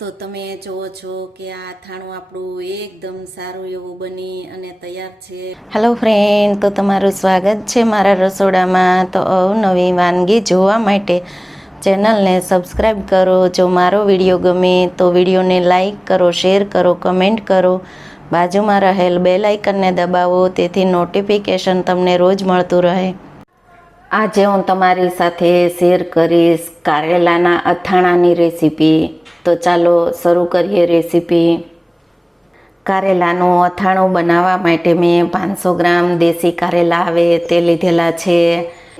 તો તમે જુઓ છો કે આ અથાણું આપણું એકદમ સારું એવું બની અને તૈયાર છે. હેલો ફ્રેન્ડ, તો તમારું સ્વાગત છે મારા રસોડામાં. તો અવનવી વાનગી જોવા માટે ચેનલને સબસ્ક્રાઈબ કરો. જો મારો વિડીયો ગમે તો વિડીયોને લાઈક કરો, શેર કરો, કમેન્ટ કરો. બાજુમાં રહેલ બેલ આઇકનને દબાવો, તેથી નોટિફિકેશન તમને રોજ મળતું રહે. આજે હું તમારી સાથે શેર કરીશ કારેલાના અથાણાની રેસીપી. તો ચાલો શરૂ કરીએ રેસીપી. કારેલાનું અથાણું બનાવવા માટે મેં 500 ગ્રામ દેશી કારેલા આવે તે લીધેલા છે.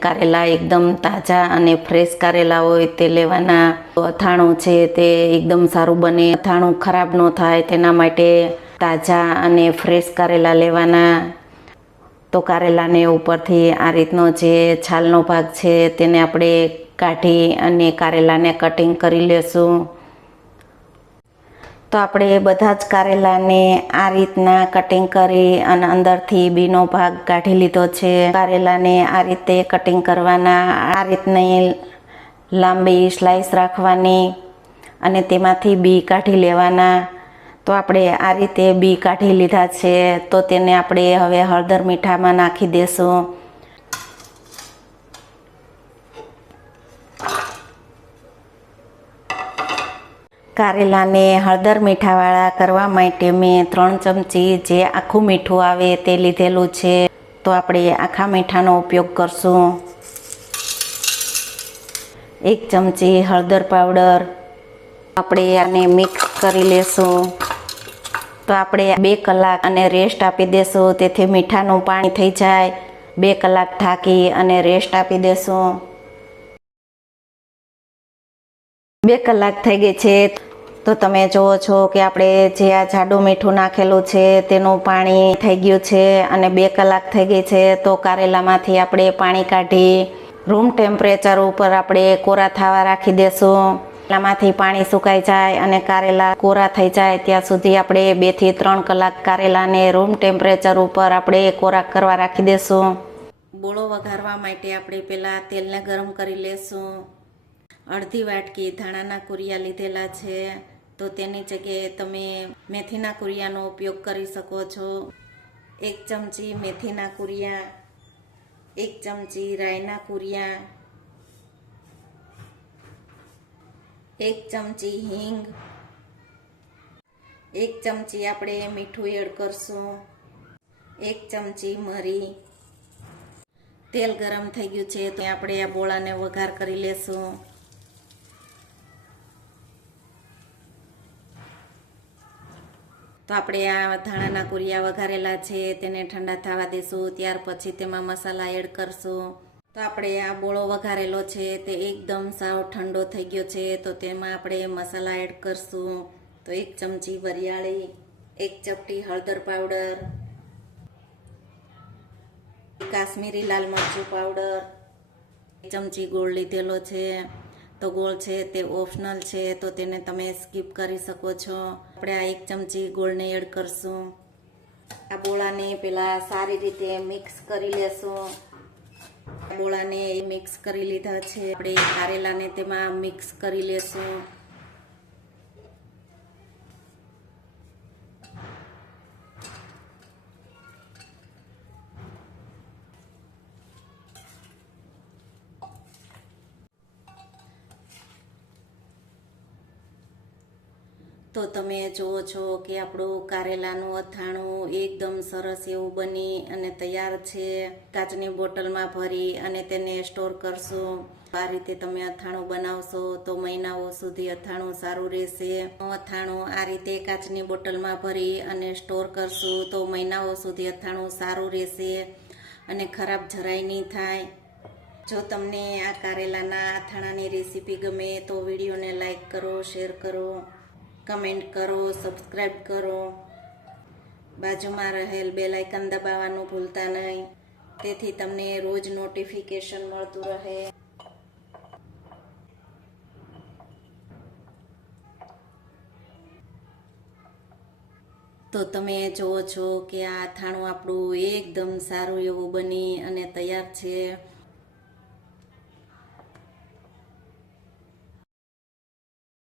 કારેલા એકદમ તાજા અને ફ્રેશ કારેલા હોય તે લેવાના. અથાણું છે તે એકદમ સારું બને, અથાણું ખરાબ ન થાય તેના માટે તાજા અને ફ્રેશ કારેલા લેવાના. તો કારેલાને ઉપરથી આ રીતનો જે છાલનો ભાગ છે તેને આપણે કાઢી અને કારેલાને કટિંગ કરી લેશું. તો આપણે બધા જ કારેલાને આ રીતના કટિંગ કરી અને અંદરથી બીનો ભાગ કાઢી લીધો છે. કારેલાને આ રીતે કટિંગ કરવાના, આ રીતની લાંબી સ્લાઈસ રાખવાની અને તેમાંથી બી કાઢી લેવાના. તો આપણે આ રીતે બી કાઢી લીધા છે. તો તેને આપણે હવે હળદર મીઠામાં નાખી દેશું. કારેલાને હળદર મીઠાવાળા કરવા માટે મેં 3 ચમચી જે આખું મીઠું આવે તે લીધેલું છે. તો આપણે આખા મીઠાનો ઉપયોગ કરશું. 1 ચમચી હળદર પાવડર. આપણે આને મિક્સ કરી લેશું. તો આપણે 2 કલાક અને રેસ્ટ આપી દેશું, તેથી મીઠાનું પાણી થઈ જાય. 2 કલાક ઢાંકી અને રેસ્ટ આપી દેશું. 2 કલાક થઈ ગઈ છે. તો તમે જુઓ છો કે આપણે જે આ જાડું મીઠું નાખેલું છે તેનું પાણી થઈ ગયું છે અને 2 કલાક થઈ ગઈ છે. તો કારેલામાંથી આપણે પાણી કાઢી રૂમ ટેમ્પરેચર ઉપર આપણે કોરા થવા રાખી દેશું. કારેલામાંથી પાણી સુકાઈ જાય અને કારેલા કોરા થઈ જાય ત્યાં સુધી આપણે 2 થી 3 કલાક કારેલાને રૂમ ટેમ્પરેચર ઉપર આપણે કોરા કરવા રાખી દેશું. બોળો વઘારવા માટે આપણે પહેલાં તેલને ગરમ કરી લેશું. અડધી વાટકી ધાણાના કુરિયા લીધેલા છે. તો તેની જગ્યાએ તમે મેથીના કુરિયાનો ઉપયોગ કરી શકો છો. 1 ચમચી મેથીના કુરિયા, 1 ચમચી રાઈના કુરિયા, 1 ચમચી હિંગ, 1 ચમચી આપણે મીઠું એડ કરશું, 1 ચમચી મરી. તેલ ગરમ થઈ ગયું છે તો આપણે આ બોળાને વઘાર કરી લેશું. તો આપણે આ ધાણાના કુરિયા વઘારેલા છે તેને ઠંડા થવા દેશું. ત્યાર પછી તેમાં મસાલા એડ કરશું. તો આપણે આ બોળો વઘારેલો છે તે એકદમ સાવ ઠંડો થઈ ગયો છે. તો તેમાં આપણે મસાલા એડ કરશું. તો 1 ચમચી વરિયાળી, 1 ચપટી હળદર પાવડર, કાશ્મીરી લાલ મરચું પાવડર, 1 ચમચી ગોળ લીધેલો છે. તો ગોળ છે તે ઓપ્શનલ છે, તો તેને તમે સ્કીપ કરી શકો છો. આપણે આ 1 ચમચી ગોળને એડ કરશું. આ બોળાને પેલા સારી રીતે મિક્સ કરી લેશું. બોળાને મિક્સ કરી લીધા છે. આપણે કારેલાને તેમાં મિક્સ કરી લેશું. તો તમે જુઓ છો કે આપણું કારેલાનું અથાણું એકદમ સરસ એવું બની અને તૈયાર છે. કાચની બોટલમાં ભરી અને તેને સ્ટોર કરશું. આ રીતે તમે અથાણું બનાવશો તો મહિનાઓ સુધી અથાણું સારું રહેશે. અથાણું આ રીતે કાચની બોટલમાં ભરી અને સ્ટોર કરશું તો મહિનાઓ સુધી અથાણું સારું રહેશે અને ખરાબ જરાય નહીં થાય. જો તમને આ કારેલાના અથાણાની રેસીપી ગમે તો વિડીયોને લાઈક કરો, શેર કરો, કમેન્ટ કરો, સબસ્ક્રાઈબ કરો. બાજુમાં રહેલ બેલ આઇકન દબાવવાનું ભૂલતા નહીં, તેથી તમને રોજ નોટિફિકેશન મળતું રહે. તો તમે જુઓ છો કે આ અથાણું આપણું એકદમ સારું એવું બની અને તૈયાર છે.